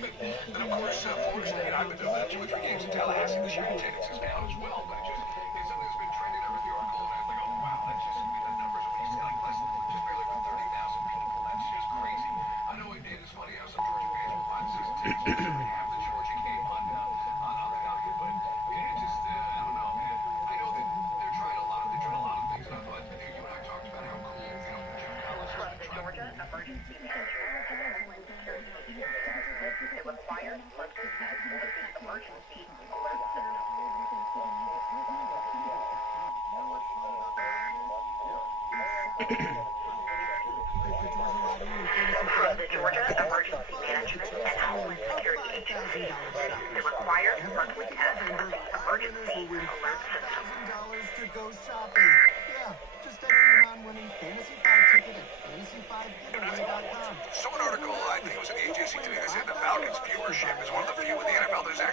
But then, of course, Florida State, I've been to 2 or 3 games in Tallahassee this year. Attendance is down as well, but it's something that's been trending. I read the article, and I was like, oh, wow, that's just, the numbers are basically like just barely over 30,000 people. That's just crazy. I know it is funny how some Georgia fans will find season tickets to have the Georgia game on the docket, but it just, I don't know, man. I know that they're trying a lot of things, and I thought you and I talked about how cool, Jim Collins has been trying. Georgia emergency management and Homeland Security Agency. It requires local tests with the emergency alert system. The Georgia Emergency Management and Homeland Security Agency. It requires monthly tests with the emergency alert system. $1,000 to go shopping. Yeah, just enter your non-winning Fantasy 5 ticket at fantasy5giveaway.com. Saw an article, I think it was in the AJC today, that said the Falcons' viewership is one of the few in the NFL that is actually